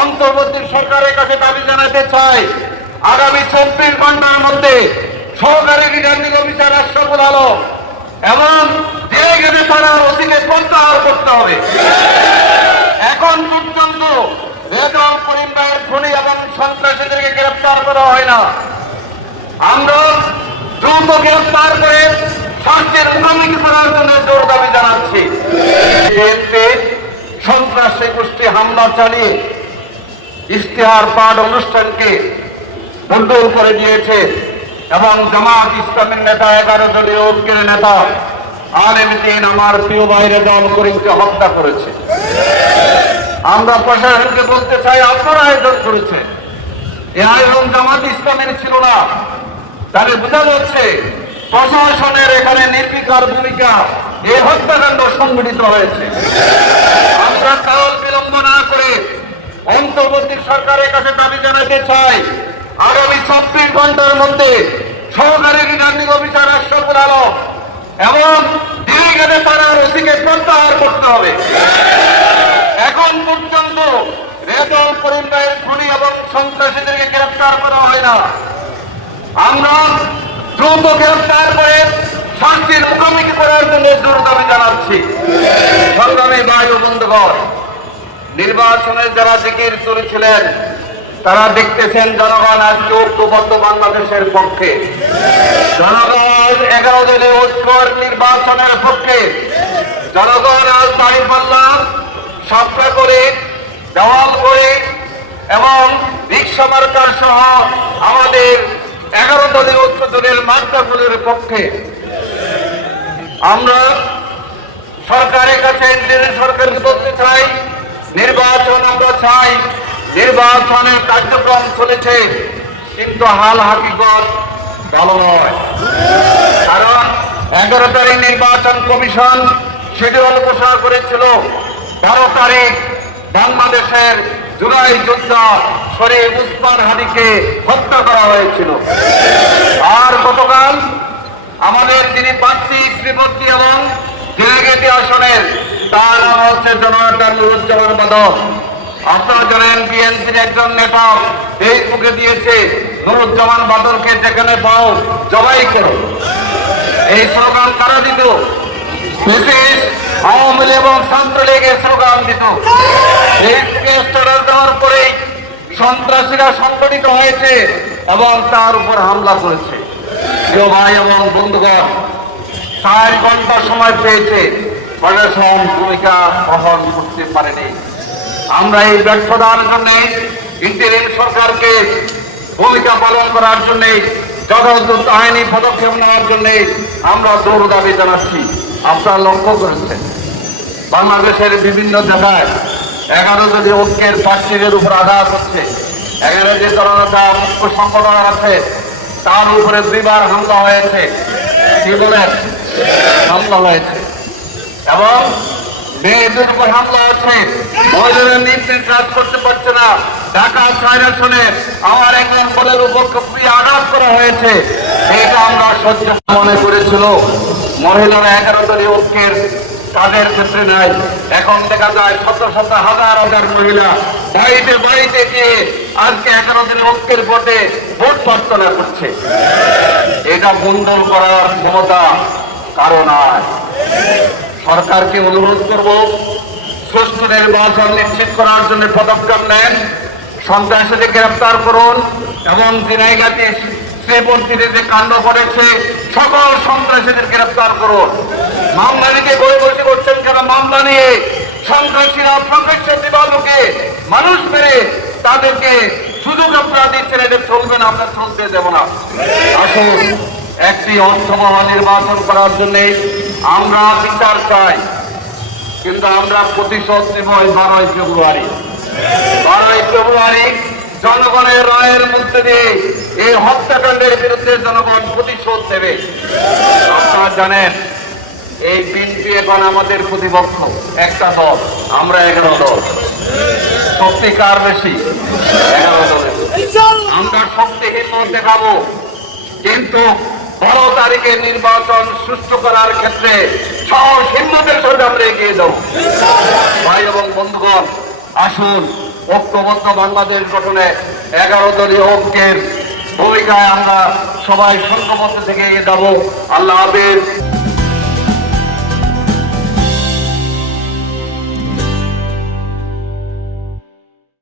অন্তর্বর্তী সরকারের কাছে দাবি জানাতে চাই, আগামী 24 ঘন্টার মধ্যে সহকারী রিটার্নিং অফিসার আশরাফুল আলম এবং যে গেটে তারা ওসিকে প্রত্যাহার করতে হবে। এখন পর্যন্ত রেজাউল করিম ভাইয়ের খুনি এবং সন্ত্রাসীদেরকে গ্রেপ্তার করা হয় না। আমরা দ্রুত গ্রেপ্তার করে শাস্তির মুখোমুখি করার জন্য জোর দাবি জানাচ্ছি। সন্ত্রাসী গোষ্ঠী হামলা চালিয়ে ইশতেহার পাঠ অনুষ্ঠানকে বদল করে দিয়েছে এবং জামাত ইসলামের নেতা 11 দলীয় ঐক্যের নেতা আলেম দ্বীন আমার প্রিয় ভাই রেজাউল করিমকে হত্যা করেছে। আমরা প্রশাসনকে বলতে চাই, আপনারা আয়োজন করেছে, এই আয়োজন জামাত ইসলামের ছিল না। তাহলে বোঝা যাচ্ছে প্রশাসনের এখানে নির্বিকার ভূমিকা, এই হত্যাকাণ্ড সংঘটিত হয়েছে। আমরা কাল বিলম্ব না করে অন্তর্বর্তী সরকারের কাছে দাবি জানাতে চাই, আগামী 24 ঘন্টার মধ্যে সহকারী রিটার্নিং অফিসার আশরাফুল আলম এবং ডিভিগেটে তারা ওসিকে প্রত্যাহার করতে হবে। এখন পর্যন্ত রেজাউল করিম ভাইয়ের খুনি এবং সন্ত্রাসীদেরকে গ্রেপ্তার করা হয় না। আমরা দ্রুত গ্রেপ্তার করে শাস্তির মুখোমুখি করার জন্য জোর দাবি জানাচ্ছি। সংগ্রামী ভাই ও বন্ধুগণ, নির্বাচনে যারা জিকির করেছিলেন তারা দেখতেছেন জনগণ আজকে ঐক্যবদ্ধ বাংলাদেশের পক্ষে, জনগণ 11 দলীয় ঐক্যর নির্বাচনের পক্ষে, জনগণ আজ দাঁড়িপাল্লা সাপটা করে দেওয়াল করে এবং রিক্সা মার্কার সহ আমাদের 11 দলীয় ঐক্য দলের মার্কাগুলোর পক্ষে। আমরা সরকারের কাছে সরকারকে বলতে চাই, নির্বাচন আমরা চাই, নির্বাচনের কার্যক্রম চলেছে, কিন্তু হাল হাকিকত ভালো নয়। কারণ 11 তারিখ নির্বাচন কমিশন শিডিউল ঘোষণা করেছিল 12 তারিখ বাংলাদেশের জুলাই যোদ্ধা শরীফ উসমান হাদিকে হত্যা করা হয়েছিল। আর গতকাল আমাদের যিনি প্রার্থী শ্রীমতী এবং জেলাগেটি আসনের তার নাম হচ্ছে জননেতা নুরুজ্জামান বাদল। আপনারা জানেন বিএনপির একজন নেতা ফেসবুকে দিয়েছে, নুরুজ্জামান বাদলকে যেখানে পাও জবাই করো। এই স্লোগান কারা দিত? আওয়ামী লীগ এবং ছাত্রলীগের স্লোগান দিত। এই দেওয়ার পরে সন্ত্রাসীরা সংগঠিত হয়েছে এবং তার উপর হামলা করেছে। প্রিয় ভাই এবং বন্ধুগণ, 4 ঘন্টা সময় পেয়েছে, প্রশাসন ভূমিকা বহন করতে পারেনি। আমরা এই ব্যর্থতার জন্য ইন্টারিম সরকারকে ভূমিকা পালন করার জন্য যথাযথ আইনি পদক্ষেপ নেওয়ার জন্য আমরা জোর দাবি জানাচ্ছি। আপনারা লক্ষ্য করেছেন বাংলাদেশের বিভিন্ন জায়গায় 11 দলীয় ঐক্যের প্রার্থীদের উপর আঘাত হচ্ছে। 11 যে জনতা মুখ্য সংগঠন আছে তার উপরে 2 বার হামলা হয়েছে। কি বলেন? হামলা হয়েছে এবং মেয়েদের উপর হামলা হচ্ছে। মহিলারা নির্দিষ্ট কাজ করতে পারছে না। ঢাকা 4 আসনে আমার একজন বলের উপর আঘাত করা হয়েছে। এটা আমরা সহ্য মনে করেছিল। মহিলারা 11 দলীয় ঐক্যের কাজের ক্ষেত্রে নাই। এখন দেখা যায় শত শত হাজার হাজার মহিলা বাড়িতে বাড়িতে গিয়ে আজকে 11 দলীয় ঐক্যের ভোটে ভোট প্রার্থনা করছে। এটা বন্ধ করার ক্ষমতা কারো নাই। সরকারকে অনুরোধ করব, সুষ্ঠু নির্বাচন নিশ্চিত করার জন্য পদক্ষেপ নেন, সন্ত্রাসীদের গ্রেপ্তার করুন এবং দিনাইগাতি শ্রীবর্তীতে যে কাণ্ড করেছে সকল সন্ত্রাসীদের গ্রেপ্তার করুন। মামলা নিয়ে বসে করছেন কেন? মামলা নিয়ে সন্ত্রাসীরা প্রকাশ্যে দিবালোকে মানুষ মেরে তাদেরকে সুযোগ আপনারা দিচ্ছেন, এটা চলবে না, আমরা চলতে দেব না। আসুন একটি অর্থবহ নির্বাচন করার জন্য আমরা বিচার চাই, কিন্তু আমরা প্রতিশোধ নেব 12 ফেব্রুয়ারি। 12 ফেব্রুয়ারি জনগণের রায়ের মধ্যে দিয়ে এই হত্যাকাণ্ডের বিরুদ্ধে জনগণ প্রতিশোধ নেবে। আপনারা জানেন এই বিএনপি এখন আমাদের প্রতিপক্ষ, একটা দল, আমরা 11 দল। শক্তি কার বেশি? 11 দলের। আমরা শক্তিহীন দেখাবো, কিন্তু 12 তারিখে নির্বাচন সুষ্ঠু করার ক্ষেত্রে সব হিম্মতের সঙ্গে আমরা এগিয়ে যাব। ভাই এবং বন্ধুগণ, আসুন ঐক্যবদ্ধ বাংলাদেশ গঠনে 11 দলীয় ঐক্যের ভূমিকায় আমরা সবাই সংঘবদ্ধ থেকে এগিয়ে যাব। আল্লাহ হাফেজ।